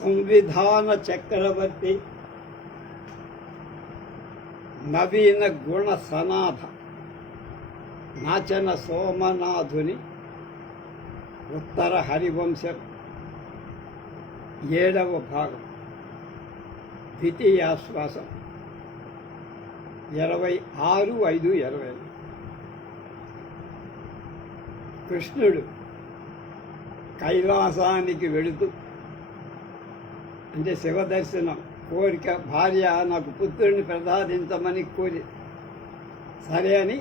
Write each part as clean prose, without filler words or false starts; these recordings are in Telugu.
సంవిధాన చక్రవర్తి నవీన గుణ సనాథ నాచన సోమనాథుని ఉత్తర హరివంశం 7వ భాగం ద్వితీయాశ్వాసం 26/5/20. కృష్ణుడు కైలాసానికి వెళుతూ అంటే శివదర్శనం కోరిక, భార్య నాకు పుత్రుడిని ప్రసాదించమని కోరి సరే అని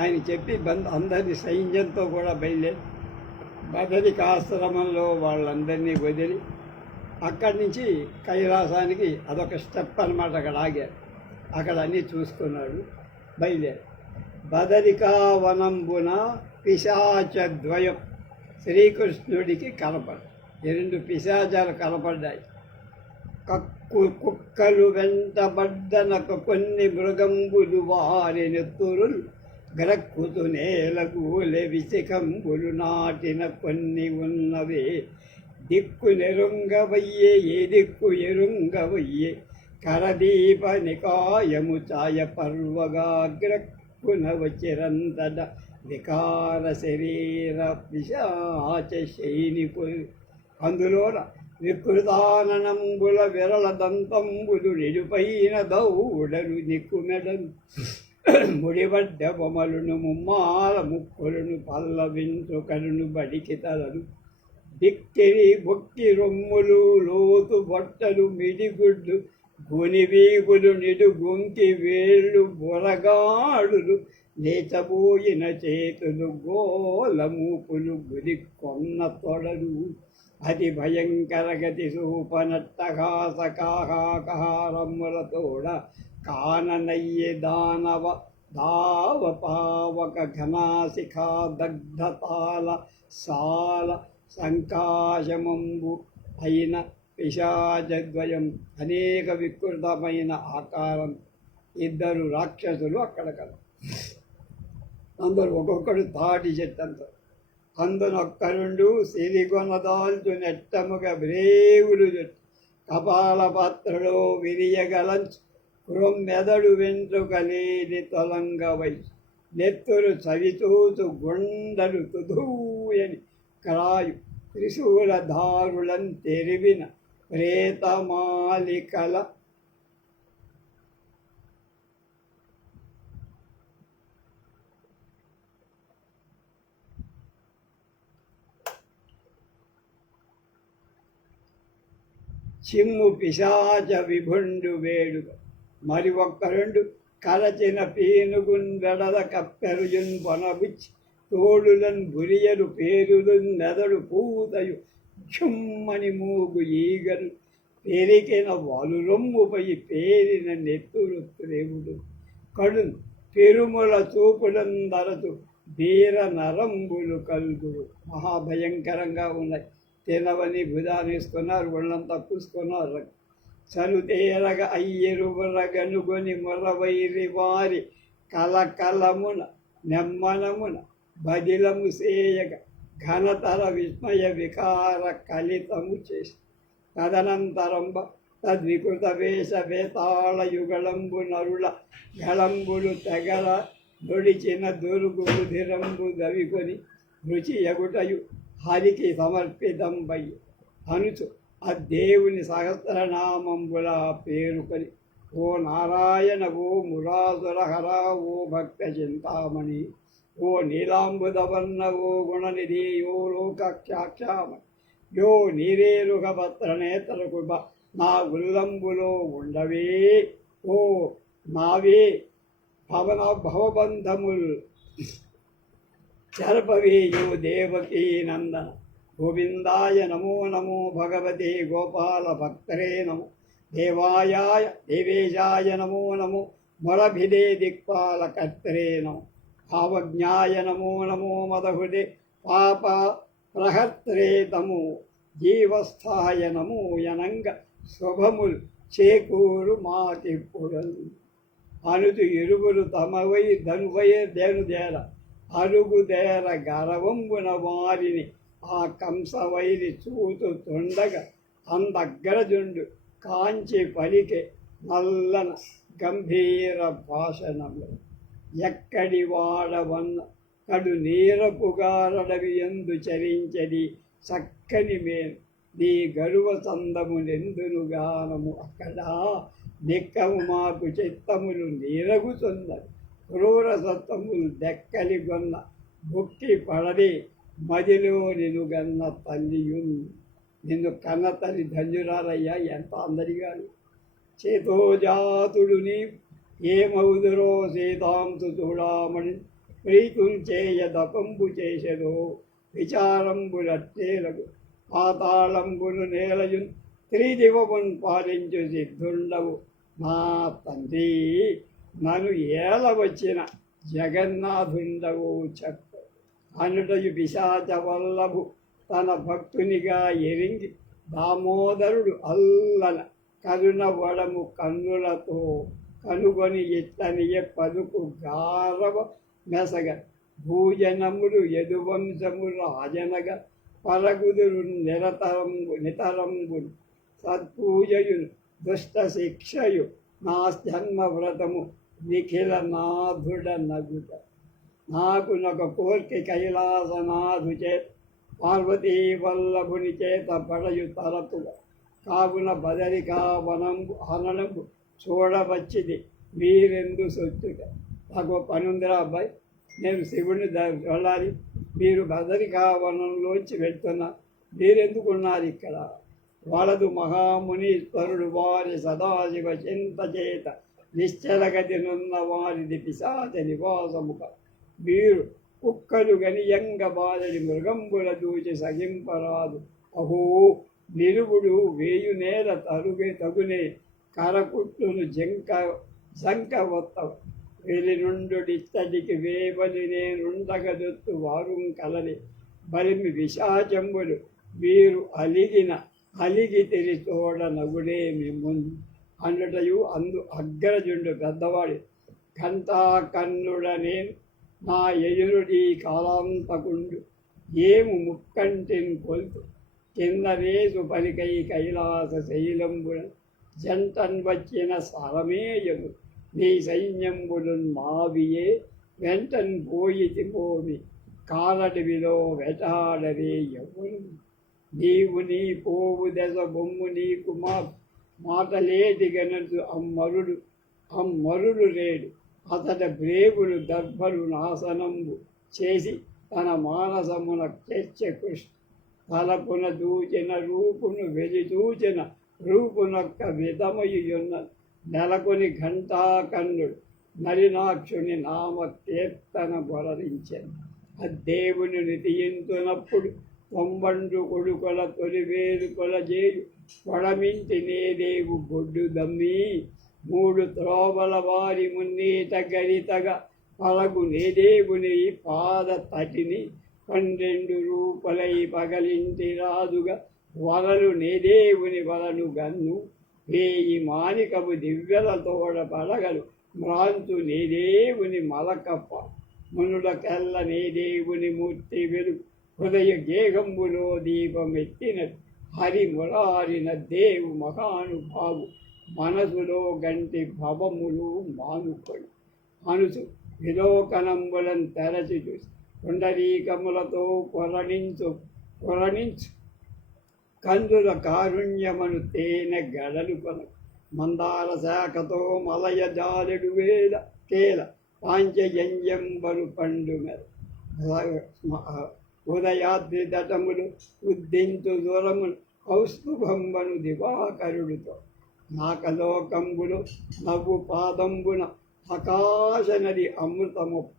ఆయన చెప్పి అందరినీ సైన్యంతో కూడా బయలుదేరి బదరికాశ్రమంలో వాళ్ళందరినీ వదిలి అక్కడి నుంచి కైలాసానికి అదొక స్టెప్ అనమాట. అక్కడ ఆగారు, అక్కడ అన్నీ చూసుకున్నాడు, బయలుదేరి బదరికావనంబున పిశాచద్వయం శ్రీకృష్ణుడికి కనపడు. 2 పిశాచాలు కనపడ్డాయి. కుక్కలు వెంటబడ్డనక కొన్ని మృగంబులు వారి నెత్తురులు గ్రక్కుతు నేలగూలె విశిఖంబులు నాటిన కొన్ని ఉన్నవే. దిక్కు నెరుంగవయ్యే ఏ దిక్కు ఎరుంగవయ్యే కరదీప నికాయము ఛాయ పర్వగాగ్రక్కున వచ్చిరంతట వికార శరీర పిశాచ శైనిపు. అందులోన వికృతానంబుల విరళ దంతంబులు నిడుపైన దౌడలు నిక్కుమెడలు ముడిబడ్డ బొమలును ముమ్మాల ముక్కులను పల్లవించు కరును బడికి తలలు దిక్కిరి బొక్కి రొమ్ములు లోతు బొట్టలు మిడిగుడ్లు గునివీగులు నిడు గుంకి వేళ్ళు బొరగాడులు లేచబోయిన చేతులు గోలమూపులు గుది కొన్న తొడలు అతి భయంకర గతి సూపనట్టహాసకాహాకారములతోడ కాననయ్యే దానవ దావ పావక ఘనాశిఖా దగ్ధతాల సాల సంకాశమంబు అయిన పిశాచద్వయం అనేక వికృతమైన ఆకారం. 2 రాక్షసులు అక్కడ కదా. అందరూ ఒక్కొక్కడు తాటి చెట్టంతో అందునొక్కరుండు సిరిగొనదాల్చు నెట్టముగా బ్రేవులు జట్టు కపాల పాత్రలో విరియగలంచు క్రొమ్మెదడు వెంట్రుకలేని తొలంగ వయసు నెత్తురు చవిచూచు గుండలు తుదూయని క్రాయు త్రిశూలధారులను తెరివిన ప్రేతమాలికల చిమ్ము పిశాచ విభుండు వేడుక. మరి ఒక్కరుండు కరచిన పీనుగున్ వెడల కప్పెరుజున్ పొనబుచ్చి తోడులన్ బురియలు పేరులున్ నెదడు పూతయు ఝుమ్మని మూగు ఈగలు పెరికిన వలురొమ్ముపై పేరిన నెత్తురు త్రేవుడు కడున్ పెరుముల చూపులందరతు వీర నరంబులు కలుగురు. మహాభయంకరంగా ఉన్నాయి. తినవని భుజానేసుకున్నారు, ఒళ్ళంతా పూసుకున్నారు. చలుతేరగ అయ్యెరువరగనుగొని మొరవైరి వారి కలకలమున నెమ్మనమున బదిలము సేయగ ఘనతర విస్మయ వికార కలితము చేసి తదనంతరంబ తద్వికృత వేష వేతాళ యుగళంబు నరుల గళంబులు తెగల దొడిచిన దుర్గు రుధిరంబు దవికొని రుచి ఎగుటయు హరికి సమర్పితంబై అనుచు ఆ దేవుని సహస్రనామంబుల పేరుకొని ఓ నారాయణ, ఓ మురాసురహర, ఓ భక్త చింతామణి, ఓ నీలాంబుదవర్ణ, ఓ గుణనిధి, ఓ లోకక్షాక్షామణి, యో నీరేరుగ భద్రనేతర కృప నా ఉల్లంబులో ఉండవే. ఓ నావే భవబంధముల్ చర్పవేయో దేవకీ నందన. గోవిందాయ నమో నమో భగవతే గోపాల భక్తరే నమో. దేవాయ దేవేశాయ నమో నమో మొరభిదే దిక్పాల కర్తరే నమో. భావజ్ఞాయ నమో నమో మదహృదే పాప ప్రహర్తరే తమో. జీవస్థాయ నమో యనంగ శుభముల్ చేకూరు మాకిప్పుడను. అనుచు ఇరుగులు తమవై ధనువై దేనుదేర అరుగుదేర గరవంబున వారిని ఆ కంసవైరి చూతు తొండగ అందగ్రజుండు కాంచి పలికే నల్లన గంభీర భాషణము. ఎక్కడి వాడవన్న కడు నీరపుగారడవి ఎందు చరించడి చక్కని మేలు నీ గరువ చందములెందును గానము. అక్కడ నిక్కము మాకు చిత్తములు నీరగుతున్నది, క్రూర సత్వములు దెక్కలి గొన్న బుక్కి పడది మదిలో నిన్ను గన్న తల్లియున్. నిన్ను కన్న తల్లి ధన్యురాలయ్యా, ఎంత అందరిగాను. చేతోజాతుడు నీ ఏమవుదురో సీతాంతు చూడామణి ప్రీతుంచేయ దపంబు చేసెదో విచారంబులట్టేలకు పాతాళంబును నేలయున్ త్రిదివమున్ పాలించు సిద్ధుండవు. నా తండ్రి నన్ను ఏలవచ్చిన జగన్నాథుండవు చెప్ప అనుటయు పిశాచ వల్లభు తన భక్తునిగా ఎరింగి దామోదరుడు అల్లన కరుణ వడము కన్నులతో కనుగొని ఇత్తనియ పలుకు గారవ మెసగ భూజనములు యదువంశము రాజనగ పరగుదురు నితరంబులు సత్పూజయును దుష్ట శిక్షయు నా జన్మ వ్రతము నిఖిల నాథుడ నగుట. నాకు నొక కోర్కె కైలాసనాథు చేత పార్వతీ వల్లభుని చేత పడయు తరపుగా కావున బదరికా వనంబు అననంబు చూడవచ్చిది మీరెందు సొచ్చుట. నాకు పనుందిరా అబ్బాయి, నేను శివుని వెళ్ళాలి, మీరు బదరికా వనంలోంచి వెళ్తున్నా, మీరెందుకున్నారు ఇక్కడ? వలదు మహామునీశ్వరుడు వారి సదాశివ చింత చేత నిశ్చలగతి నున్న వారిది పిశాచ నివాసముక. మీరు కుక్కలు గనియంగ బాధడి మృగంబుల దూచి సగింపరాదు. అహో నిలువుడు వేయు నేల తగునే కరకుట్టును జంక వత్తవ వెలి నుండుడిత్తడికి వేవలి నేనుండగదొత్తు వారు కలని బలిమి విశాచంబులు మీరు అలిగి తెరి తోడ నగుడే మిమ్మున్ అనుటయు అందు అగ్రజుండు పెద్దవాడి కంటా కన్నుడ నేను నా ఎయురుడి కాలాంతకుండు ఏము ముక్కంటిన్ కొల్తు కింద రేసు పలికై కైలాస శైలంబున జంటన్ వచ్చిన సరమేయము నీ సైన్యంబులున్ మావియే వెంటన్ పోయితి పోమి కాలడివిలో వెటాడరే ఎవరు. నీవు నీ పోవు దశ బొమ్ము నీకు మాటలేటి గనదు అమ్మరుడు రేడు అతడ బ్రేవులు దర్భలు నాశనంబు చేసి తన మానసమున చేర్చె కృష్ణ తలపున దూచిన రూపును వెలిదూచిన రూపునొక్క విధమయున్న నెలకొని ఘంటాకన్నుడు నలినాక్షుని నామ కీర్తన బొరరించెను. అద్దేవుని నితియింతునప్పుడు తొంబండు కొడుకొల తొలివేలు కొలజేయు కొడమింటి నేదేవు బొడ్డు దమ్మి మూడు త్రోవల వారి మున్నీట గరితగా పలగు నేదేవుని పాద తటిని 12 రూపలై పగలింటి రాజుగా వలలు నేదేవుని వలను గన్ను వేయి మానికము దివ్యల తోడ పడగలు మ్రాంతు నేదేవుని మలకప్ప మునులకెల్ల నేదేవుని మూర్తి వెలుగు హృదయ గేగంబులో దీపమెత్తినట్టు హరి మురారిన దేవు మహానుభావు మనసులో గంటి భవములు మానుకొని మనసు విలోకనంబులను తెరచి చూసి పుండరీకములతో కొరణించు కందుల కారుణ్యమను తేనె గడలు కొన మందార శాఖతో మలయ జాలెడు వేల కేల పాంచజంజంబలు పండు మెర ఉదయాద్రి దటములు ఉద్దించు దూరములు కౌస్తుభంబను దివాకరుడితో నాకలోకంబులు నవ్వు పాదంబున ఆకాశ నది అమృతమొప్ప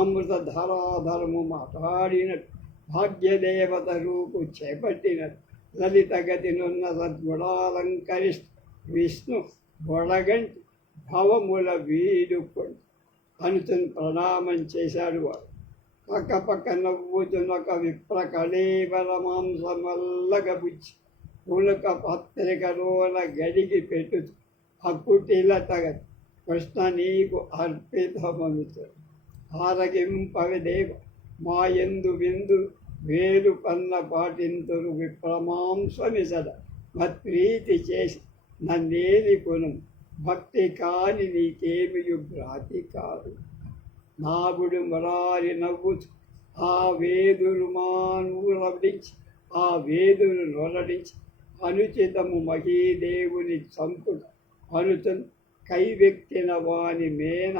అమృత ధరాధరము మాట్లాడినట్టు భాగ్యదేవత రూపు చేపట్టినట్టు లలిత గతినున్న సద్గుణాలంకరిస్తూ విష్ణు బొడగంటి భవముల వీడుకొని అనుచుని ప్రణామం చేశాడు వాడు. పక్క నవ్వుతున్నొక విప్ర కళేబర మాంసమల్లగబుచ్చి పులక పత్రికలోన గడిగి పెట్టుతూ అక్కుటిల తగదు కృష్ణ నీకు అర్పితమనుచు ఆరగింపవి దేవ మాయందు విందు వేలు పన్న పాటింతురు విప్రమాంసమిసడ మత్ప్రీతి చేసి నన్నేలి కొను, భక్తి కాని నీకేమియు భ్రాతి కాదు. నాగుడు మురారి నవ్వుచు ఆ వేదులు మానులడించి, ఆ వేదులు నొరడించి, అనుచితము మహీదేవుని చంపుట అనుచన్ కైవెక్కిన వాని మేన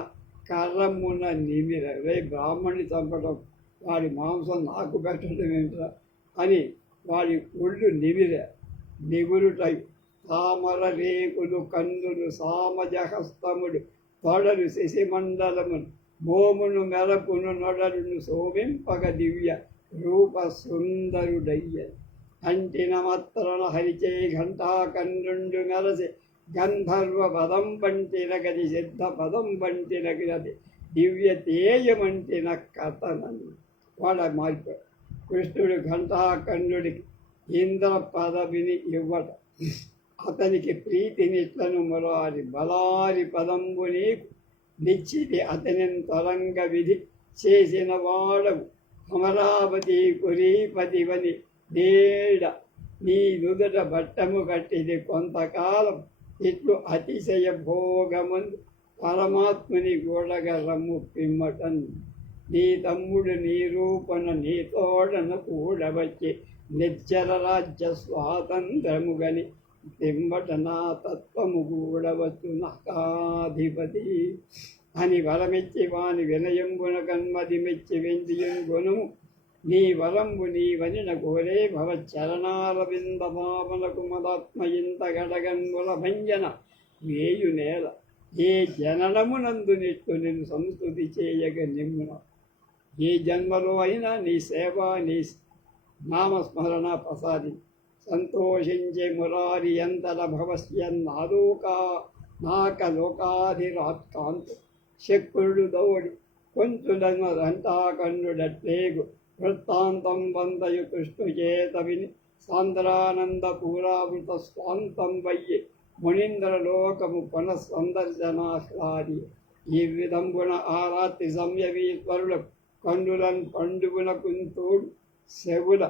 కర్రమున నిమిర. రే బ్రాహ్మణ్ణి చంపడం, వాడి మాంసం నాకు పెట్టడం ఏమిట్రా అని వాడి ఒళ్ళు నిగురుటై, తామర రేకులు కన్నులు సామజహస్తముడు తొడలు శశిమండలమును మోమును మెలపును నొడలును శోభింపగ దివ్య రూప సుందరుడయ్య. అంటిన మత్రన హరిచే ఘంటాకండు మెరసి గంధర్వ పదం పంటిన గది సిద్ధ పదం పంటిన గది దివ్య తేజమంటిన కథనని. వాడ మారిపోయాడు. కృష్ణుడు ఘంటాకండుడికి ఇంద్ర పదవిని ఇవ్వట, అతనికి ప్రీతినిట్లను మురారి బలారి పదంబు నీకు నిచ్చితి అతని తరంగ విధి చేసిన వాడవు. అమరావతి కురీపతివని నేడ నీ నుదుట బట్టము కట్టిది కొంతకాలం, ఇట్లు అతిశయ భోగమందు పరమాత్ముని గూడగ రమ్ము పిమ్మటన్. నీ తమ్ముడు నీ రూపణ నీ తోడన కూడవచ్చి నిశ్చల రాజ్య స్వాతంత్రముగని పిమ్మట నా తత్వము కూడవచ్చు నకాధిపతి అని వరమెచ్చి వాని వినయంబున కన్మది మెచ్చి వెందియం గుణము. నీ వరంబు నీవని నగోరే భవ చరణారవింద భావనకు మదాత్మ ఇంత గడగన్ముల భంజన వేయు నేల ఏ జననమునందు నిట్టు నిన్ను సంస్కృతి చేయగ నిమ్మున. ఏ జన్మలో అయినా నీ సేవ నీ నామస్మరణ ప్రసాది సంతోషించే మురారి ఎంతల నాక లోకాధిరాత్కాంతు శక్రుడు దౌడి కొంచులన్న ఘంటాకండుడట్లేగు వృత్తాంతం వందయు కృష్ణు చేత విని సాంద్రానంద పూరావృత స్వాంతం వయ్యి మునీంద్ర లోకము పునఃసందర్శనాహ్లాది. ఈ విధంబున ఆ రాత్రి సంయమీశ్వరులకు కండులను పండుగున కుంతోడు శవుల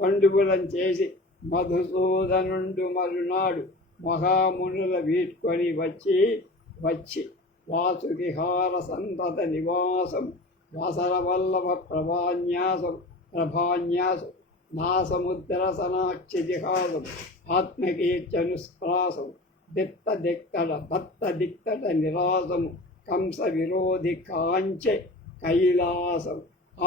పండుగులను చేసి మధుసూదనుండు మరునాడు మహామునుల వీడ్కొని వచ్చి వాసువిహార సంతత నివాసం వాసరవల్లభ ప్రభాన్యాసం నాసముద్రసనాక్షి జిహాసం ఆత్మకీర్చనుస్ప్రాసం దత్త నిరాసము కంస విరోధి కాంచె కైలాసం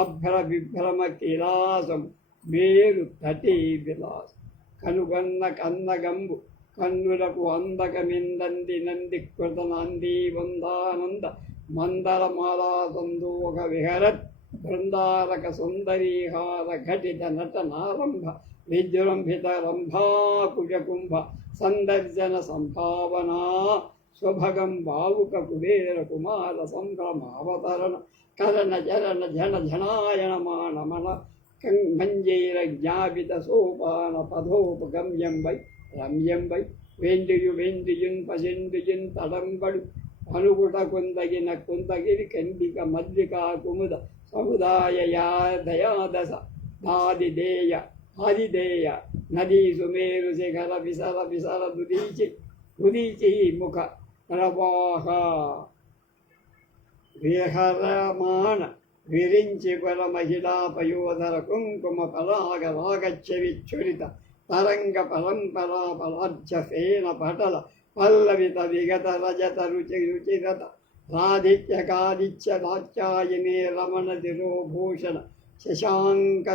అభ్ర విభ్రమ కిలాసం మేరు తటి విలాసం. కనుగన్న కన్నగంబు కన్నులకు అందకమిందంది నంది కృత నంది వందానంద మందర మాలా సందోహ విహరత్ బృందారక సుందరీహార ఘటిత నట నారంభ విజృంభిత రంభాకుజకుంభ సందర్శన సంభావనా స్వభగం భావుక కుబేర కుమార సంభ్రమావతరణ కరణ చరణ జన జనాయన మానమన మంజీర జ్ఞాపిత సోపాన పదోపగమ్యం వై రమ్యం వై వెండియున్ పసిండియున్ తడంబడు అనుగుట కుందగిన కుందగిరి కందిక మల్లికా కుముద సముదాయ దయాదశ దాదిదేయ ఆదిదేయ నదీ సుమేరు శిఖర విసర ఉదీచి ముఖ ప్రవాహ విహరమాణ విరించి పర మహిళా పయోధర కుంకుమ పరాగ రాగచ్చవిచ్చురిత తరంగ పరంపరా పరాజ్యసేన పటల పల్లవిత విగత రజత రుచిరత రాధిత్యకాదిత్య దాత్యాయనే రమణ దిరోభూషణ శశాంక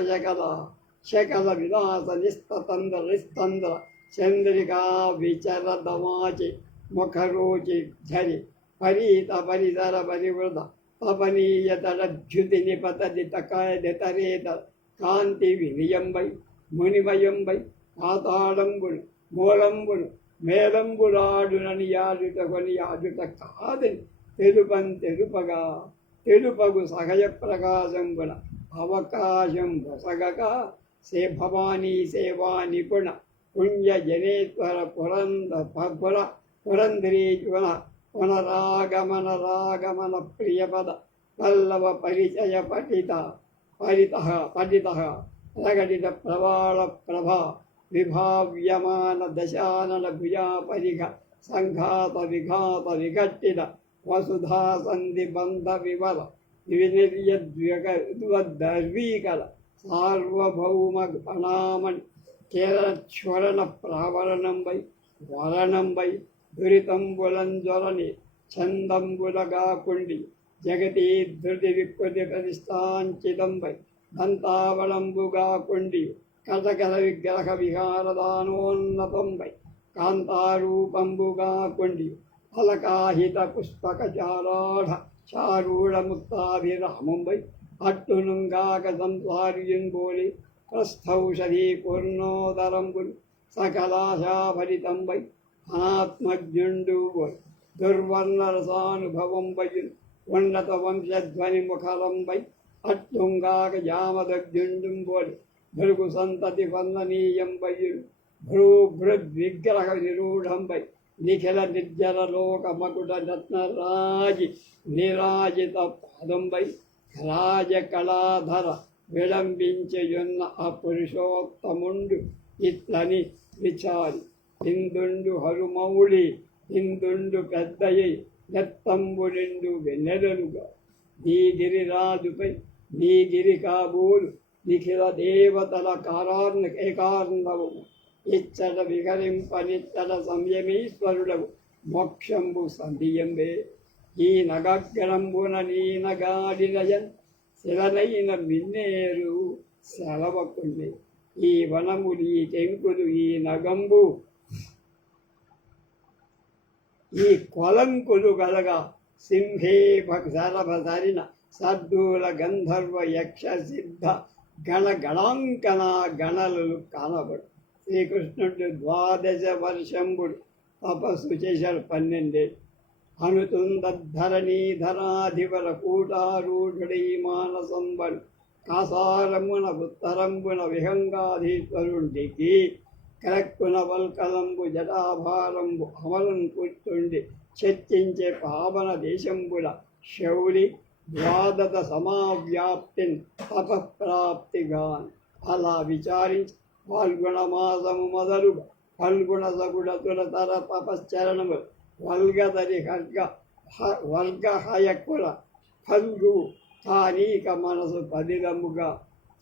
శకల విలాస నిస్తంద్ర చంద్రికా విచర దమాచి ముఖరోచి ఝరి పరీత పరిధర పరివృత తపనీయతరజ్యుతి నిపతది తకాయతరేత కాంతి వినియంబై మునిమయంబై పాతాళంబును మూలంబును మేలంబులాడునని యాడుట కొని యాడుట కాదని తెలుపగు సహజ ప్రకాశంబున అవకాశం వసగక భవానీ సేవా నిపుణ పుణ్య జనేశ్వర పురంధరీజ్వన పునరాగమన ప్రియపద పల్లవ పరిచయ పఠిత ప్రకటిత ప్రవాళ ప్రభా విభావ్యమాన దశానన భుజా పరిఘ సంఘాత విఘాత విఘట్టిన వసుధా సంధి బంధ వివర వినిర్యద్వీకల సార్వభౌమ గణామణి కేరళ ప్రావరణంబై వరణంబై దురితంబులంజొలని చందంబులగా కుండి జగతి ధృతి వికృతి ప్రతిష్టాంచితంబై దంతావళంబుగా కుండి కటకల విగ్రహ విహారదానోన్నతంబై కాంతారూపంబుగా కుండి ఫలకాహిత పుష్పక చారాఢ చారూఢ ముక్తాభిరామంబై అట్టునుంగాక సంసార్యుంబోలి ప్రస్థౌషధీ పూర్ణోదరంబులు సకలాశాభరితంబై అనాత్మజ్ఞుండుబోయ్ దుర్వర్ణరసానుభవంబయులు ఉన్నత వంశధ్వని ముఖరంబై అట్టుంగాక జామదగ్జుండుంబోలి భృగు సంతతి వందనీయంబయులు భ్రూభృద్విగ్రహ నిరూఢంబై నిఖిల నిర్జర లోక మకుట రత్నరాజి నిరాజిత పాదంబై రాజకళాధర విళంబించయున్న ఆ పురుషోత్తముండు ఇట్లని విచారి ఇందుండు హరుమౌళి ఇందుండు పెద్దయ్యి నెత్తంబులిండు వెన్నెలలుగా నీ గిరిరాజుపై నీ గిరి కాబూలు నిఖిల దేవతల ఏకార్ణవు ఇచ్చట విహరింపనిచ్చట సంయమీశ్వరుడవు మోక్షంబు సంధియంబే ఈ నగగ్రంబున నీ నగాడినయన్ శిలనైన మిన్నేరు సెలవకుండి ఈ వనములు ఈ టెంకులు ఈ నగంబు ఈ కొలంకులు గలగా సింహే శరభసరిన సర్దూల గంధర్వ యక్ష సిద్ధ గణగణాంకన గణలు కానబడు శ్రీకృష్ణుడు 12 వర్షంబుడు తపస్సు చేశాడు 12 అనుతుందధరణీధరాధివర కూటారూఢుడై మానసంబడు కాసారమున ఉత్తరంబున విహంగాధీశ్వరుండికి క్రక్కున వల్కలంబు జటాభారంబు అమలం కూర్చుండి చర్చించే పావన దేశంబుల శౌలి 12 సమావ్యాప్తిని తపప్రాప్తిగాన్ అలా విచారించి ఫల్గుణ మాసము మొదలుగా ఫల్గుణ సగుడ తులతర తపశ్చరణము వల్గదరి వర్గహయకుల ఫల్గు తారీక మనసు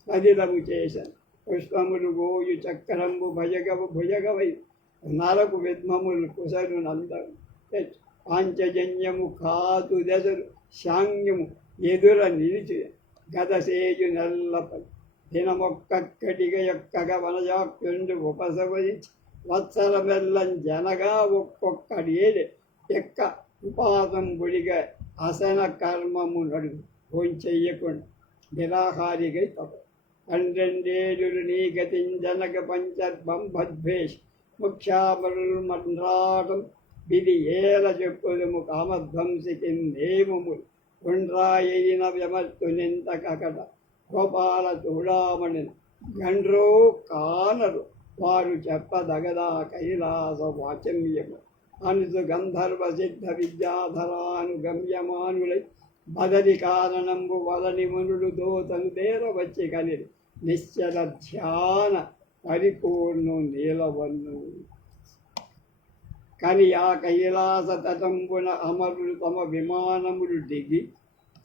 పదిలము చేశాను పుష్పములు గోయు చక్రంబు భుజగవై నరకు విద్మములు కుశలు నందరు పాంచజన్యము కాతు దశలు శాంగ్యము ఎదుర నిలిచి గదసేయు నల్లపై దినమొక్కటిగా యొక్కగా వనజాక్యుండు ఉపసవరించి వత్సర మెల్లం జనగా ఒక్కొక్కడేది ఎక్క ఉపాసంబుడిగా అసన కర్మము నడుగు భోంచెయ్యకుండా నిరాహారిగై తప 12 ఏళ్ళు నీ గతింజనక పంచద్భద్వేష్ ముఖ్యామరులు మండ్రాటం విధి ఏల చెప్పుదము కామధ్వంసికి నేమములు గుండ్రాయిన వ్యమత్తు నింత కకట గోపాల చూడామణి గండ్రో కానరు వారు చెప్పదగదా కైలాస వాచమ్యము అనుసు గంధర్వ సిద్ధ విద్యాధరానుగమ్యమానులై బదరి కారణంబు వలని మునులు దోతను దేరవచ్చి కలిరి నిశ్చల ధ్యాన పరిపూర్ణు నీలవన్ను కని ఆ కైలాస తటంబున అమరులు తమ విమానములు దిగి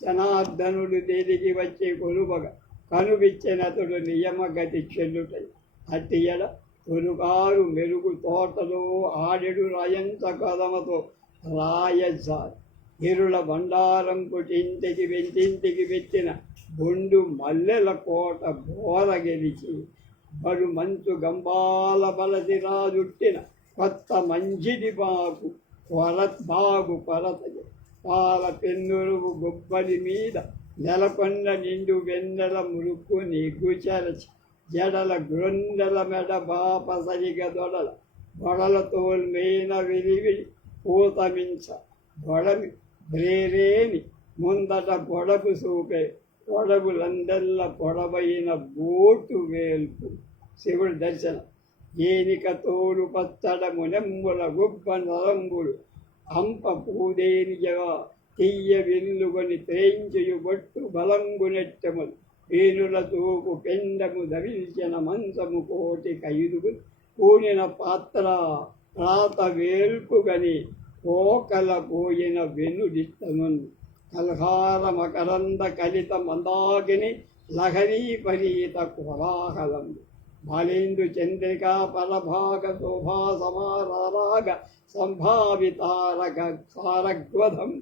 జనార్దనుడు తిరిగి వచ్చి కొలువగా కనువిచ్చినతుడు నియమగతి చెల్లుటై అట్టియడ తొలుగారు మెరుగు తోటలో ఆడెడు రాయంత కదమతో రాయజారు ఇరుల బండారంపు వెంటింటికి పెట్టిన బొండు మల్లెల కోట బోర గెలిచి బడు మంచు గంబాల బలసి రాజుట్టిన కొత్త మంజిది బాగు కొరత పాల పెన్నురువు గొబ్బలి మీద నెలకొండ నిండు వెన్నెల మురుక్కు నీగుచరచి జడల గ్రొండల మెడ బాప సరిగ బొడలతో మేన విరివిడి పూతమించ బొడమి బ్రేరేని ముందట పొడపు సూపే పొడవులందెల్ల పొడవైన బోటు వేల్పు శివుడి దర్శనం ఏనిక తోడు పచ్చడ మునెంబుల గుబ్బ నరంబులు అంప పూదేనియగా తీయ విల్లుకొని త్రేంచయు బొట్టు బలంగునెట్టములు వేణుల తూపు పెండము ధరించిన మంచము కోటి కైదుగులు పూనిన పాత్ర రాత వేల్పుగని కోకల పోయిన వెన్నుడిత్తనున్ కల్హార మకరంద కలిత మందాకిని లహరీ పరీత కోలాహలం బాలేందు చంద్రికా పరభాగ శోభా సమారాగ సంభావితారక సారగ్వధం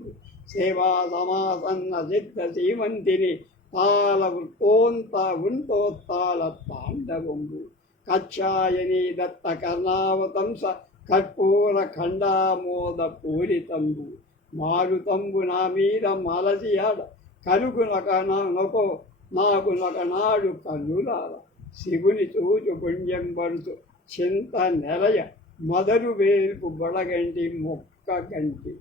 సేవా సమాసన్న సిద్ధ సీమంతిని తాళ వృత్తోంత ఉంటోత్తాళ తాండవంబు కచ్చాయని దత్త కర్ణావతంస కర్పూర ఖండామోద పూరితంబు మారుతంబు నా మీద మలసియాడ కలుగునొకనొకో నాకునొకనాడు కన్నులాల శివుని చూచు పుణ్యం పడుతు చింత నెలయ మొదలు వేర్పు బొడగంటి మొక్క గంటి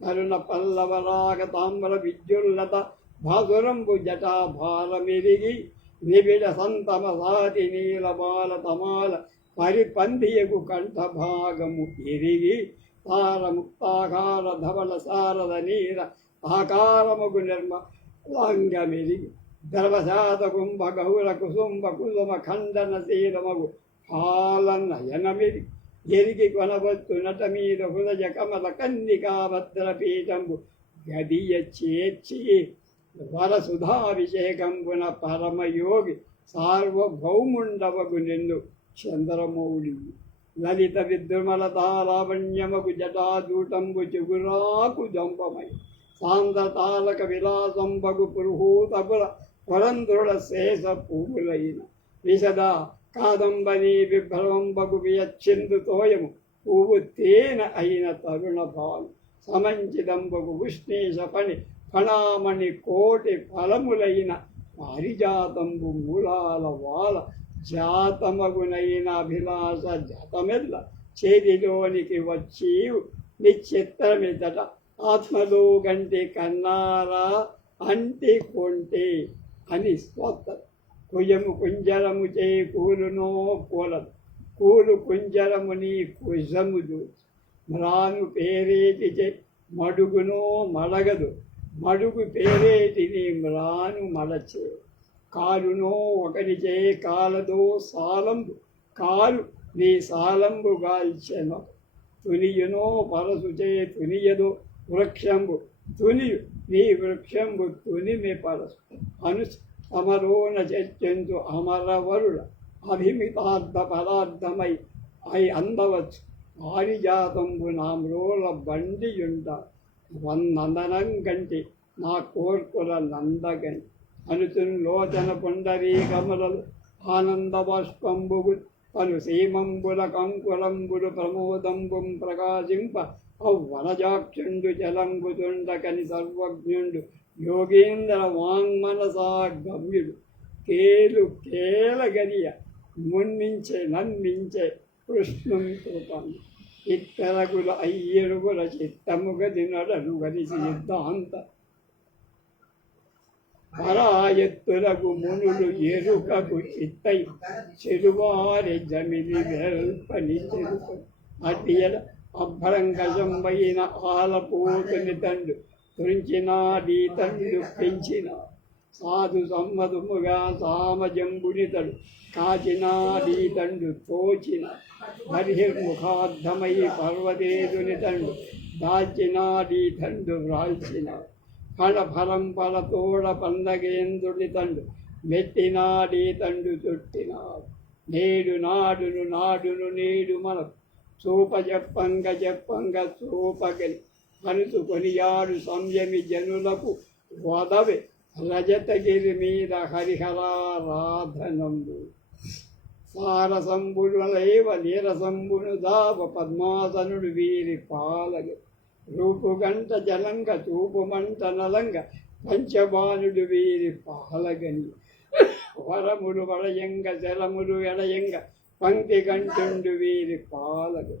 కరుణ పల్లవరాగ తామ్ర విద్యుల్లత భాసురంబు జటాభారమిరిగి నిబిడ సంతమ సాతి నీలమాల తమాల పరిపంధియకు కంఠభాగము ఎరిగి తారముక్తాకార ధవళ శారద నీర ఆకారముకు నిర్మలాంగమెరిగి ద్రవశాత కుంభ గౌర కుసుంభ కుసుమ ఖండన శీలమగు హాలనయనమిరి ఎరిగి కొనవచ్చు నట మీద హృదయ కమల కన్నికాభద్ర పీఠంబు గదియ చేర్చి వరసుధాభిషేకంబున పరమయోగి సార్వభౌముండవగు నిన్ను చంద్రమౌళి లలిత విద్రుమలతాలావణ్యమగు జటాదూటంబు చిగురాకు జంపమై సాంద్రతాలక విలాసంబగు పురుహూతపుల పురంధ్రుల శేష పువ్వులైన విశద కాదంబరి విభ్రమంబగు వియచ్చిందు తోయము పువ్వు తేన అయిన తరుణ భాను సమంచిదంబగు ఉష్ణీష పని ఫణామణి కోటి ఫలములైన పారిజాతంబు మూలాల వాల జాతమగునైన అభిలాష జాతమెల్ల చేతిలోనికి వచ్చి నిశ్చిత్రమిదట ఆత్మలో గంటి కన్నారా అంటి కొంటే అని స్తోత్ర కుయము కుంజరము చే కూలునో కూలదు కూలు కుంజరము నీ కుజము చూసి మ్రాను పేరేటి చే మడుగునో మడగదు మడుగు పేరేటి నీ మ్రాను మడచే కాలునో ఒకరిచే కాలదో సాలంబు కాలు నీ సాలంబు గాల్చెను తునియునో పరసుచే తునియదో వృక్షంబు తునియు నీ వృక్షంబు తునిమి పరసు అను సమరోన చర్చించు అమరవరుల అభిమితార్థ పదార్థమై అయి అందవచ్చు పారిజాతంబు నా మ్రోల బండియుంట వందనం గంటి నా కోర్కుల నందగని అనుతున్ లోచన పుండరీకములలు ఆనంద బాష్పంబుగు పలు సీమంబుల కంకులంబులు ప్రమోదంబుం ప్రకాశింప వనజాక్షుండు జలంబుతుండకని సర్వజ్ఞుండు యోగేంద్ర వాంగ్మనసా గమ్యుడు కేలు కేలగనియ మున్నించే నన్నించే కృష్ణం కృపం ఇత్తరగుల అయ్యరుగుల చిత్తముగది నడలు గదిసి సిద్ధాంత పరాయత్తులకు మునులు ఎరుకకు చిత్తై చెరువారి జమిని వెల్పని చెరుపు అటియల అభ్రంగజంబైన ఆలపోతుని తండు తుంచినాడీ తండు పెంచిన సాధు సమ్మదుముగా సామజంబునితడు కాచినాడీ తండు తోచిన బర్హిర్ముఖార్థమై పర్వతేదుని తండు దాచినాడీ తండు వ్రాల్చిన ఫలఫలం పలతోడ పందగేంద్రుడి తండు మెట్టినాడీ తండు చుట్టినాడు నేడు నాడును నాడును నేడు మన చూప చెప్పంగ చూపగలి కనుసు కొనియాడు సంయమి జనులకు వదవే రజతగిరి మీద హరిహరారాధనంబు సారసంబులైవ నీరసంబును దావ పద్మాసనుడు వీరి పాలగ రూపుగంట జలంగ చూపుమంట నలంగ పంచబాణుడు వీరి పాలగని వరములు వడయంగ జలములు ఎడయంగ పంక్తి కంఠుండు వీరి పాలగ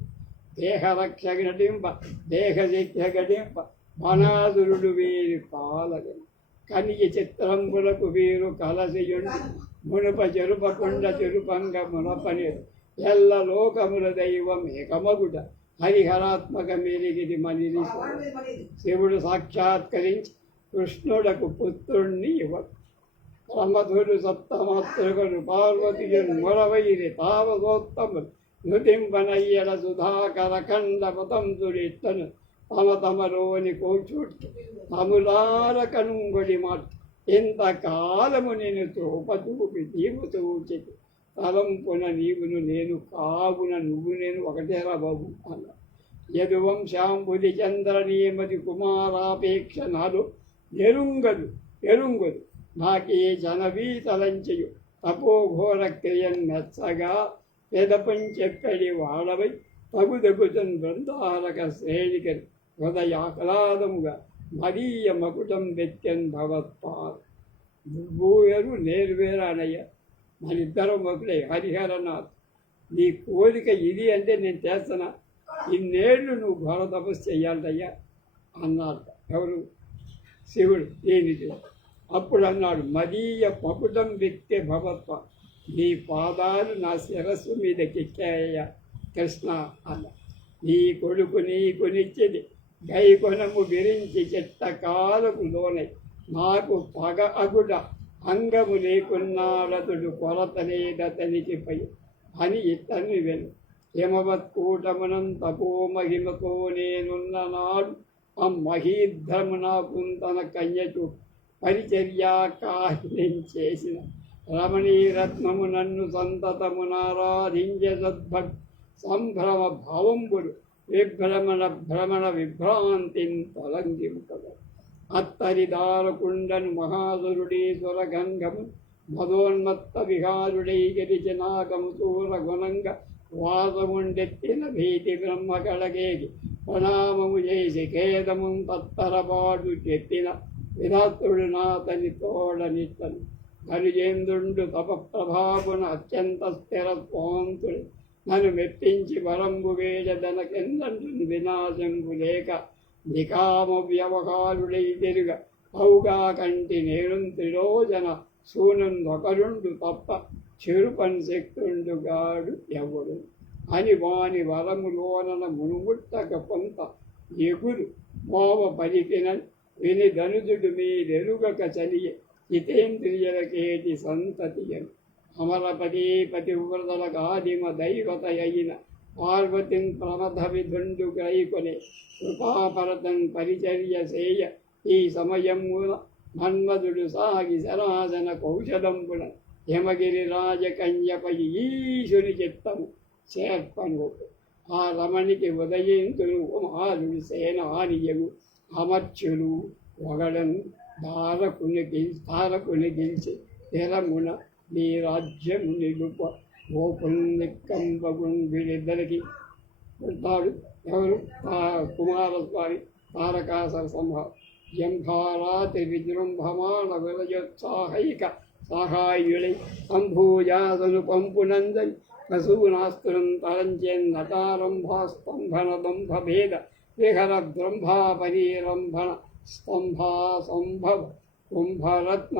దేహరక్ష నటింప దేహశిక్ష గడింప వనాదురుడు వీరి పాలగని కనియ చిత్రంబులకు వీరు కలసియుండి మునుప చెరుపకుండ చెరుపంగ మునపని ఎల్ల లోకముల దైవం ఏకమగుట హరిహరాత్మక మెరిగిది మనిది శివుడు సాక్షాత్కరించి కృష్ణుడకు పుత్రుణ్ణి ఇవ్వడు ప్రమధుడు సప్తమాతృగలు పార్వతీయులు మొరవైరి తావదోత్తములు నుతింపనయ్యల సుధాకర ఖండ పతంతుడిత్తను తమ తమలోని కోచూట్కి తములార కనుంగొడి మాట ఇంతకాలము నేను తోపతూపి నీవు తూచితి తలంపున నీవును నేను కావున నువ్వు నేను ఒకటేరా బాబు అన్న యదువంశాంబుది చంద్ర నియమది కుమారాపేక్ష నాలో ఎరుంగదు నాకే జనవీతలంచయు తపోఘోర క్రియన్ మెచ్చగా పెదపం చెప్పడి వాడవై తగుదగుతన్ బృందారక శ్రేణికని హృదయాహ్లాదముగా మరీయ మకుటం వెత్యన్ భవత్పార్ నువ్వేరు నేను వేరానయ్య మనిద్దరం ఒకటే హరిహరనాథ్ నీ కోరిక ఇది అంటే నేను చేస్తున్నా ఇన్నేళ్ళు నువ్వు ఘోర తపస్సు చెయ్యాలయ్యా అన్నాడు ఎవరు శివుడు దీనికి అప్పుడు అన్నాడు మదీయ పకుటం వ్యక్తే భవత్వ నీ పాదాలు నా శిరస్సు మీదకెక్కాయ్యా కృష్ణ అన్న నీ కొడుకు నీకునిచ్చేది గైకొనము విరించి చెట్టకాలకు లోనై నాకు పగ అగుడ అంగము లేకున్నాడతుడు కొరత లేదతనికి పై అని ఇతన్ని వెను హిమవత్కూటమునం తపో మహిమతో నేనున్న నాడు ఆ మహీధ్రము నాకు తన కన్యకు పరిచర్యా కార్యం చేసిన రమణీరత్నము నన్ను సంతతమునారాధించ సద్భక్ సంభ్రమ భావంబులు భ్రమణ విభ్రాంతిని తొలంగింపగా అత్తరి దారకుండను మహాసురుడీశ్వర గంగము మదోన్మత్త విహారుడై గెలిచినాకము సూర గుణంగా వాసముండెత్తిన భీతి బ్రహ్మ కళగేగి ప్రణామము చేసి ఖేదము తత్తరపాటు చెప్పిన విధాత్రుడు నాతని తోడనిత్తను హరిజేంద్రుండు తపప్రభాపున అత్యంత స్థిర స్వాంతుడు నన్ను మెప్పించి వరంబు వేడదనకెందంటు వినాశంబు లేక నికామ వ్యవహారుడై తిరుగ అవుగా కంటి నేడు త్రిరోజన సూనుందొకరుండు తప్ప చెరుపని శక్తుండుగాడు ఎవడు అని వాని వరములోనన మునుముట్టక పొంత ఎగురు మోవ పలికిన విని ధనుజుడు మీరెరుగక చలియ హితేంద్రియలకేటి సంతతియను అమరపతి పతివ్రతల గాదిమ దైవత అయిన పార్వతిన్ ప్రమథ విధుండు గ్రహికొనే కృపాపరతన్ పరిచర్య సేయ ఈ సమయమున మన్మధుడు సాగి సరాసన కౌశలంబున యమగిరి రాజకన్యపై ఈశుని చిత్తము చేర్పను ఆ రమణికి ఉదయింతులు మహాదుడు సేనానియగు అమర్చులు ఒకడను తారకుని గెలిచి తెరమున నీ రాజ్యము నిలుప గోపుల్నిక్కంబగున్ వీళ్ళిద్దరికి పెడతాడు ఎవరు కుమారస్వామి తారకాసర సంహార జంభారాతి విజృంభమాణ విరయోత్సాహైక సహాయుడై సంభూజాసను పంపునందని పశువునాస్త్రం తరంచేన్నటారంభాస్తంభనదంభభేద విహర బ్రహ్మాపరీరంభణ స్తంభాసంభవ కుంభరత్న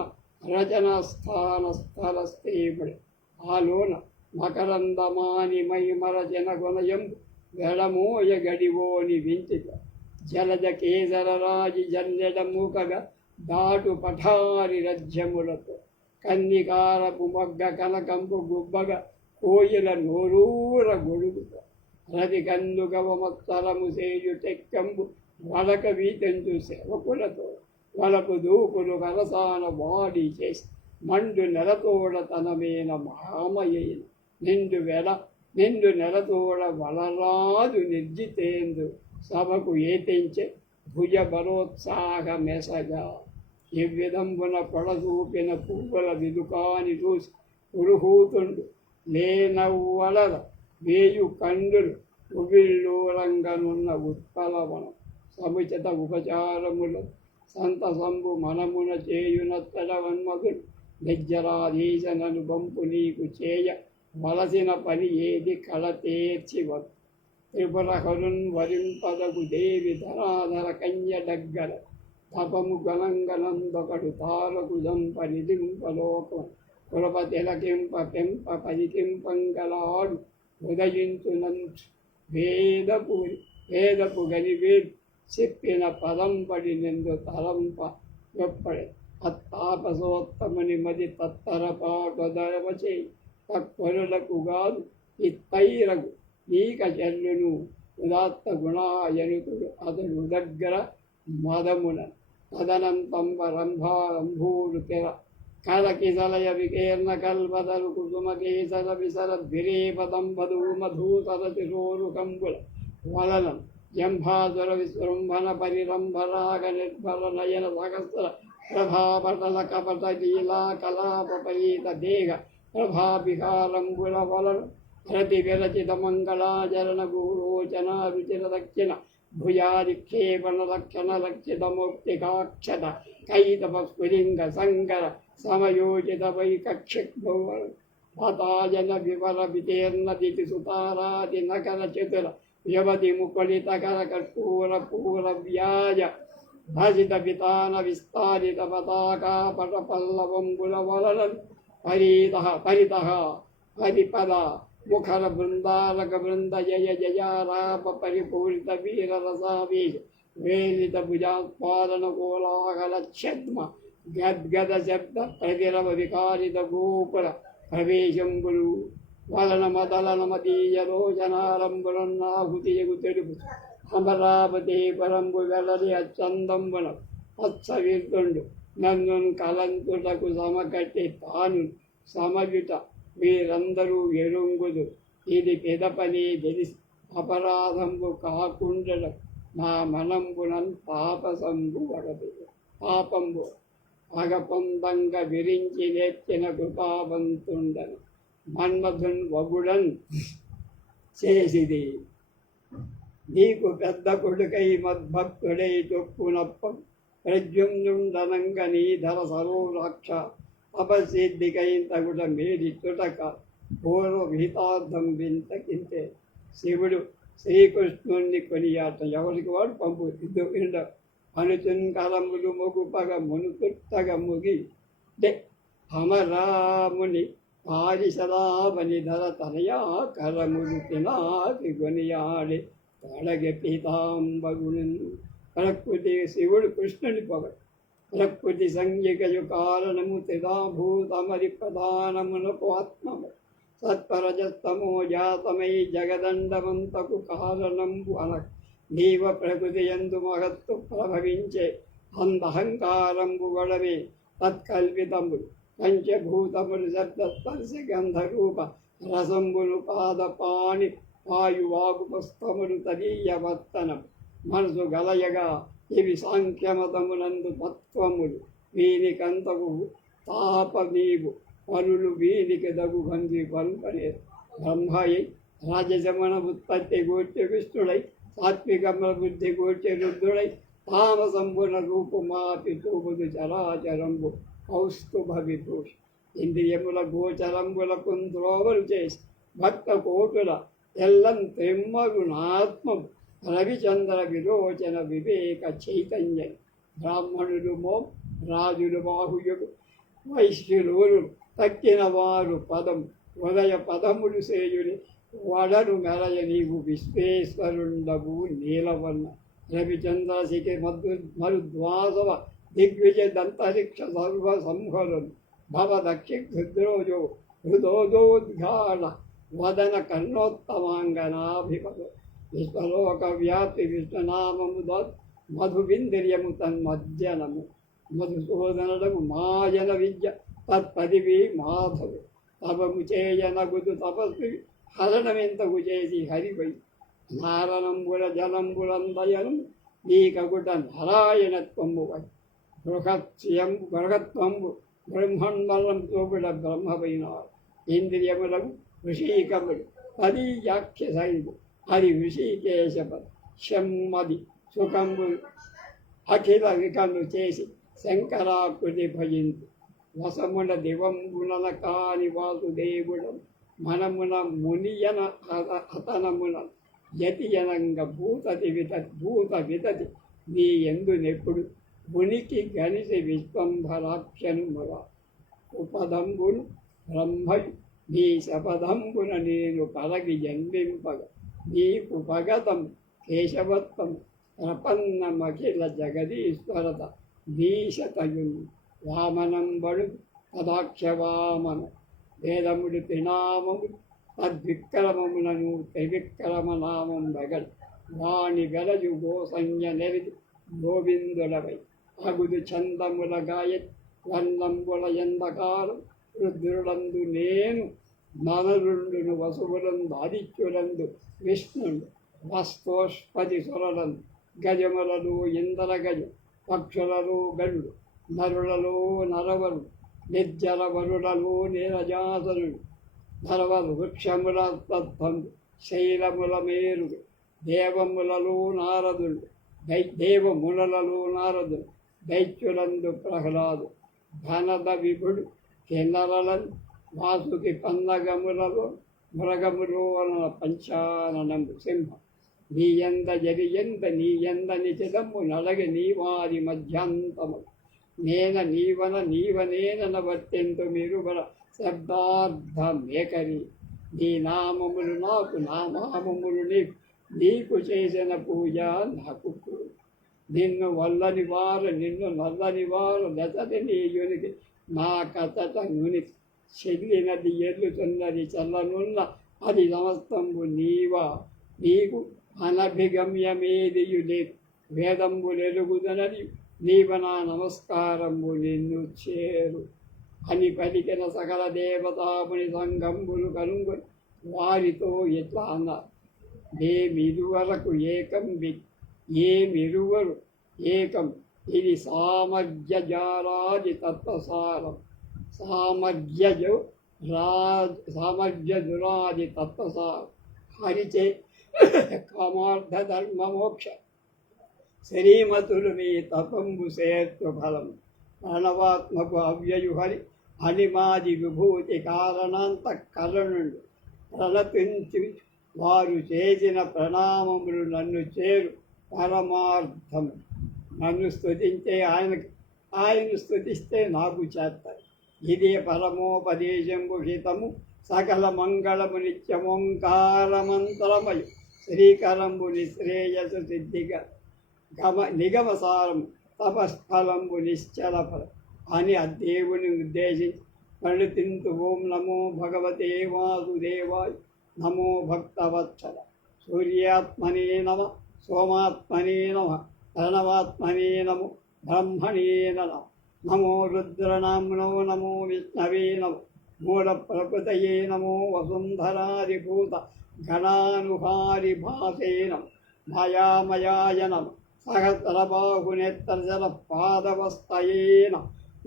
రచనస్థానస్థలస్తేపుడు ఆలోన మకరందమాని మైమరజన గుణయం వెడమోయ గడివోని వించిక జలజ కేసరరాజి జల్లెడ మూకగా దాటు పఠారి రజ్యములతో కన్నికారపు మొగ్గ కనకంపు గుబ్బగా కోయిల నోరూర గొడుగుగా రది కన్నుగవమత్తరము సేయు టెక్కంబు వడక వీటెందు సేవకులతో వలపు దూపులు కరసాన వాడి చేసి మండు నెలతోడ తనమేన మహామయైన నిండు నెలతోడ వలరాజు నిర్జితేందు సభకు ఏతించే భుజ బలోత్సాహ మెసగా ఇవ్విధంబున పొడసూపిన పువ్వుల విదుకాని చూసి పురుహూతుండు లేనవ్వలర వేయు కండులు ఉవిళ్ళూరంగనున్న ఉత్పలవనం సముచిత ఉపచారముల సంతసంబు మనమున చేయునత్తడవన్మగుడు నిజ్జరాధీశనను బంపు నీకు చేయ వలసిన పని ఏది కళతేర్చి వద్దు త్రిపురహరున్ వరింపదగు దేవి ధరాధర కన్య దగ్గర తపము గణంగనందొకడు తారకు దంప నిధింపలోకం కులప తిలకింప పెంప పరికింపంగలాడు ఉదయించునంచు వేదపు గనివేది చెప్పిన పదంపడి నిందు తలంప గొప్పడే అత్తాపసోత్తముని మది తత్తరపాటు దరవచే తక్కువలకు కాదు ఇత్తైరగు ఈక చెల్లును ఉదాత్త గుణాయనుతుడు అతడు దగ్గర మదమున తదనంతంబ రంభారంభూరు తెర కలకిసలయ వికీర్ణ కల్పతరు కుసుమ కేసర విసర భిరేపదంబధూ మధూతరతి రోరు కంబుల వలనం జంభాసుర విశృంభన పరిరంభరాగ నిర్భర నయన సహస్ర ప్రభాపటల కపట లీలా కలాపపయీత దేహ ప్రభాభికారంబుల వలన రతి విరచిత మంగళాచరణ గూరోచన రుచిర దక్షిణ భుజాదిక్షేపణ రక్షణ రక్షిత మౌక్తికాక్షత కైతప స్ఫులింగ సంకర సమయోజిత వైకక్షిక్భువతాజన వివర వితీర్ణ దితి సుతారాది నకర చతుర వ్యవధి ముకుళిత కర కర్పూర పూర వ్యాజ భజిత వితాన విస్తారిత పతాకా పట పల్లవంబుల వలన పరిత హరిపద ముఖర బృందారక బృంద జయ జయారాప పరిపూరిత వీర రసావేశ వేలిత భుజాత్పాదన కోలాహల ఛద్మ గద్గద శబ్ద ప్రతిరవ వికారిత గోపుర ప్రవేశంబులు వలన మదలన మదీయ లోచనారంభులన్నాహుతియగు తెలుపు అమరావతి పరంబు వెలది అచ్చందంబున అత్సవిర్తుండు నన్ను కలంతుటకు సమకట్టి తాను సమయుట మీరందరూ ఎరుంగుదు ఇది పెదపని తెలిసి అపరాధంబు కాకుండడం నా మనంబునన్ తాపసంబు వడదు పాపంబు అగపొందంగా విరించి నేర్చిన కృపావంతుండను మన్మధున్ వగుడన్ చేసిది నీకు పెద్ద కొడుకై మద్భక్తుడై చొప్పునప్పం ప్రద్యుమ్నుండనంగ నీధర సరోరాక్ష అపసిద్ధికై తగుట మేడి చుటక పూర్వ విహితార్థం వింతకింతే శివుడు శ్రీకృష్ణుణ్ణి కొనియాట ఎవరికి వాడు పంపు ఇద్దు అనుచున్ కలములు మొగుపగ మునుతుట్టగ ముగి దే అమరాముని పారిసలావని ధర తనయా కరములు తినాకి కొనియాడే తొడగె పీతాంబగును ప్రకృతి శివుడు కృష్ణుని పొగడు ప్రకృతి సంజ్ఞకయు కారణము త్రిధాభూతమరి ప్రధానమునకు ఆత్మము సత్పరజస్తమో జాతమై జగదండమంతకు కారణంబు అన నీవ ప్రకృతి యందు మహత్తు ప్రభవించే అందహంకారంబు గొడవే తత్కల్పితములు పంచభూతములు శబ్దస్పర్శ గంధరూప రసంబులు పాదపాణి వాయువాగుపస్తములు తదీయవర్తనం మనసు గలయగా ఇవి సాంఖ్యమతమునందు తత్వములు వీనికంతకు తాప నీవు పరులు వీనికి దగు గంధి పలుపనే బ్రహ్మయై రాజశమన ఉత్పత్తి గూర్చి విష్ణుడై సాత్వికముల బుద్ధి గూర్చి రుద్రుడై తామసంబున రూపుమాపి చూపుదు చరాచరంబు కౌస్తుభ విభూషి ఇంద్రియముల గోచరంబులకు ద్రోవలు చేసి భక్త కోటుల ఎల్లం త్రిమ్మగుణాత్మము రవిచంద్ర విరోచన వివేక చైతన్య బ్రాహ్మణులు మోం రాజులు బాహుయుడు వైశ్యులు తక్కిన వారు పదం ఉదయ పదములు సేయుని వడను మెరయ నీవు విశ్వేశ్వరుండవు నీలవన్న రవిచంద్రశిఖి మరుద్వాసవ దిగ్విజయ దంతరిక్ష సర్వ సంహరులు భవ దక్షి హృద్రోజో హృదోజోద్ఘాడ వదన కర్ణోత్తమాంగనాభిపద విశ్వలోక వ్యాప్తి విష్ణునామము మధువింద్రియము తన్మధ్యనము మధుసూదనము మాయన విద్య తత్పదివి మాధవు తపము చేయనగుదు తపస్వి హరణమెంతకు చేసి హరిపై నారణంబుల జలంబులందయను నీకగుట నారాయణత్వము బృహత్వంబు బ్రహ్మణ్మలం చూపుడ బ్రహ్మపైనాడు ఇంద్రియములకు ఋషీకముడు పదీయాఖ్య సైదు హరి ఋషికేశపద శమ్మది సుఖంబు అఖిల వికము చేసి శంకరాకృతి భజింతు వసమున దివంబునన కాని వాసుదేవుడు మనమున మునియన హతనమున యతియనంగ భూత వితతి నీ ఎందు నెప్పుడు మునికి గణిసి విశ్వంభరాఖ్యను ముర ఉపదంబును బ్రహ్మయు నీ శపథంబున నేను పరగి జన్మింపగ నీకు భగతం కేశవత్వం ప్రపన్నమఖిల జగదీశ్వరత నీశతయును వామనంబడు పదాక్షవామన వేదముడు త్రినామముడు తద్విక్రమములను త్రివిక్రమనామం బగల్ వాణి గలజు గోసంజ్ఞ నెరిది గోవిందులవై అగుదు చందముల గాయత్ వర్ణంబుల ఎందకాలం రుద్రులందు నేను ననరుండును వసువులందు ఆదిత్యులందు విష్ణుండు వస్తోష్పతి సురలందు గజములలో ఇందర గజు పక్షులలో గరుడు నరులలో నరవరు నిర్జల వరులలో నీరజాసనుడు నరవరు వృక్షముల తత్వందు శైలముల మేరుడు దేవములలో నారదుడు దేవములలో నారదుడు దైత్యులందు ప్రహ్లాదు ధనద విభుడు కిన్నరలను వాసుకి పన్నగములలో మృగములో అన పంచాననంబు సింహం నీయంద జరియంద నీయంద నిచిదమ్ము నలగ నీవారి మధ్యాంతము నీవన నీవనేన వర్తింతు మిరుబల శబ్దార్థమేకరి నీ నామములు నాకు నా నామములు నీకు చేసిన పూజ నాకు నిన్ను వల్లని వారు నిన్ను నల్లని వారు దశది నీయునికి నా కథట నునికి చెల్లినది ఎల్లుతున్నది చల్లనున్న అది సమస్తంబు నీకు అనభిగమ్యమేదియు లేదు వేదంబులెరుగుదనని నీవనా నమస్కారంబు నిన్ను చేరు అని పలికిన సకల దేవతాముని సంగంబులు కనుగొని వారితో ఎట్లా అన్నారు మేమిరువరకు ఏమిరువరు ఏకం ఇది సామర్జ్యజారాది తత్వసారం సామర్జ్యజురాది తత్వసారం హరిచే కామార్థధర్మమోక్ష శ్రీమతులు మీ తపంబు సేత్వ ఫలం ప్రణవాత్మకు అవ్యయు హరి అనిమాది విభూతి కారణాంత కరణుడు ప్రణపించి వారు చేసిన ప్రణామములు నన్ను చేరు పరమార్థం నన్ను స్తుతించే ఆయన స్తుతిస్తే నాకు చేస్తాయి ఇది పరమోపదేశంబు హితము సకల మంగళము నిత్యమోంకారమంతరమయు శ్రీకరంబు నిశ్రేయసు సిద్ధిగా నిగమసారము తపస్ఫలంబు నిశ్చల ఫలం అని ఆ దేవుని ఉద్దేశించి పండితింతు ఓం నమో భగవతే వాసుదేవాయ నమో భక్తవత్సల సూర్యాత్మనే నమ సోమాత్మనే నమ ప్రణవాత్మనే నమో బ్రహ్మణే నమ నమో రుద్రనామ్నో నమో విష్ణవే నమ మూల ప్రకృతయే నమో వసుంధరాదిభూత గణానుహారి భాసే నమ మాయామయాయ నమ సహస్రబాహునేత్రజల పాదవస్తయే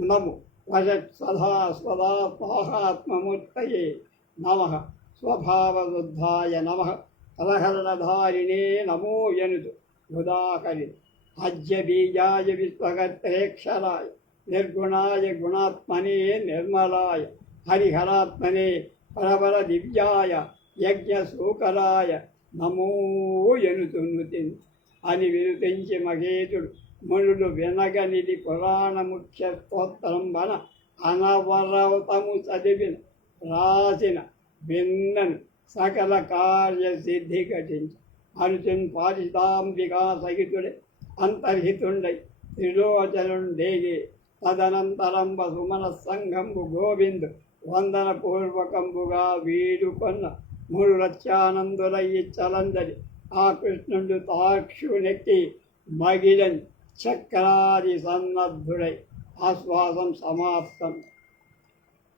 నమో వశత్సదా స్వదా స్వాహాత్మమూర్తయే నమః స్వభావబుద్ధాయ నమః కలహరణధారిణే నమో యనుతు ఉదాకరి అజ్య బీజాయ విశ్వగత్రేక్షరాయ నిర్గుణాయ గుణాత్మనే నిర్మలాయ హరిహరాత్మనే పరపర దివ్యాయ యజ్ఞసూకరాయ నమో యనుతునుతి అని వినుతించి మహేతుడు మునులు వినగనిది పురాణ ముఖ్య స్తోత్రం వన అనవరవతము చదివిన రాసిన విన్నను సకల కార్యసిద్ధి ఘటించి అనుచున్ పారితాంబికా సహితుడే అంతర్హితుండై త్రిలోచనుండేగే తదనంతరంబ సుమన సంఘంబు గోవిందు వందన పూర్వకంబుగా వీడుకొన్న మూడు లక్షానందులయ్యి చలందరి ఆ కృష్ణుడు తాక్షునెక్కి మగిలని చక్రాది సన్నద్ధుడై ఆశ్వాసం సమాప్తం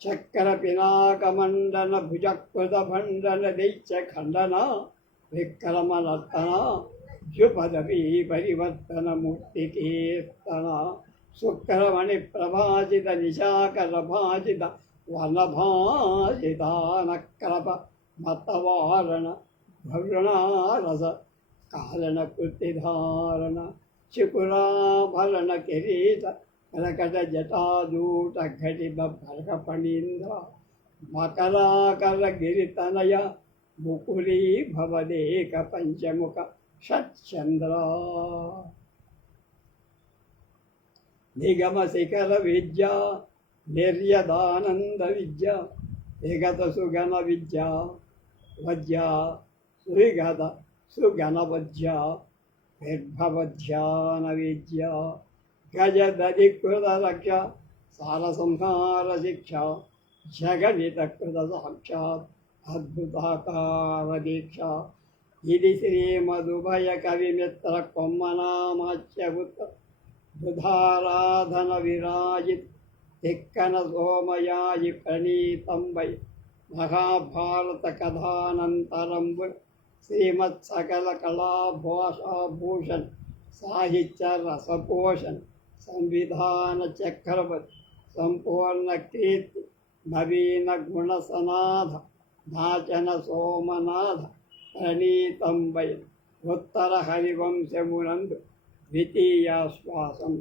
చక్ర పినాకమండన భుజకృత భండన దైత్య ఖండన విక్రమ నర్తన జుపదవీ పరివర్తన మూర్తి కీర్తన శుక్రమణి ప్రభాజిత నిశాకర భాజిత వర్ణభాజితానక్రప మతవారణ భవృణారస కారణ కృతిధారణ చికురాభరణ కిరీట కనకట జటాదూట ఘటిత భరకపణీంద్ర మకరాకర గిరితనయ ముకులీ భవదేక పంచముఖ షట్చంద్ర నిగమ శిఖర విద్య నిర్యదానంద విద్య విగత సుగణ విద్య వద్య సువిగత సుగణవద్య నిర్భవధ్యాన విద్య గజదధికృత రక్ష సారసంహార శిక్ష జగనితకృత సాక్షాత్ అద్భుతాకార దీక్ష. ఇది శ్రీమదుభయ కవిమిత్ర కొమ్మనామాచ్యభుత బుధారాధన విరాజిత్ తిక్కన సోమయాజి ప్రణీతంబై మహాభారత కథానంతరంబు శ్రీమత్ సకల కళాభాషాభూషణ్ సాహిత్య రసపోషణ్ సంవిధాన చక్రవర్తి సంపూర్ణ కీర్తి నవీన గుణసనాథ నాచన సోమనాథ ప్రణీతంబై ఉత్తర హరివంశమునందు ద్వితీయాశ్వాసం.